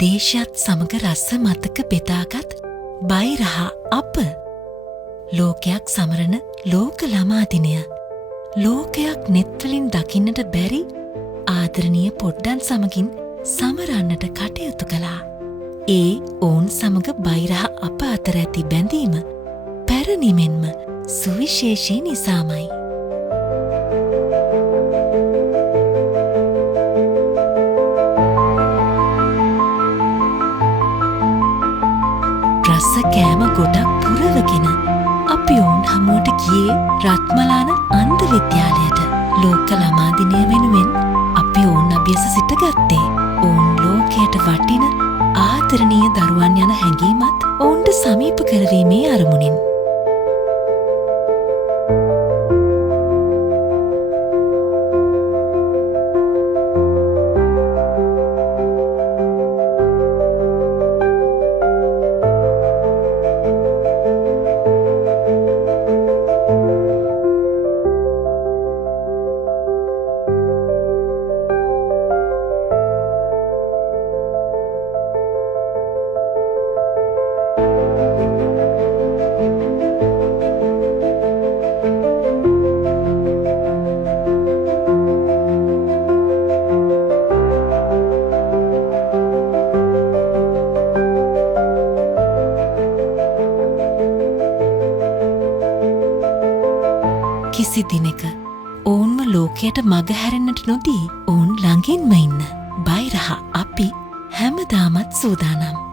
දේශයත් සමග රස්ස මතක බෙදාගත් බයිරහ අප ලෝකයක් සමරන ලෝක ළමා දිනය ලෝකයක් නෙත්වලින් දකින්නට බැරි ආදරණීය පොඩ්ඩන් සමගින් සමරන්නට කටයුතු කළා. ඒ ඔවුන් සමග බයිරහ අප අතර ඇති බැඳීම පැරණිමෙන්ම සුවිශේෂී නිසාමයි. රස කෑම ගොඩක් පුරවගෙන අපි ඔවුන් හමුවට ගියේ රත්මලාන අන්ධ විද්‍යාලයට. ලෝක ළමා දිනය වෙනුවෙන් අපි ඔවුන් අභ්‍යස සිට ගත්තේ. ඔවුන් ලෝකයට වටින ආදරණීය දරුවන් යන හැඟීමත් ඔවුන්ට සමීප කරවීමේ අරමුණින්. කිසි දිනක ඔවුන්ම ලෝකයට මග හැරෙන්නට නොදී ඔවුන් ළඟින්ම ඉන්න බයිරහ අපි හැමදාමත් සූදානම්.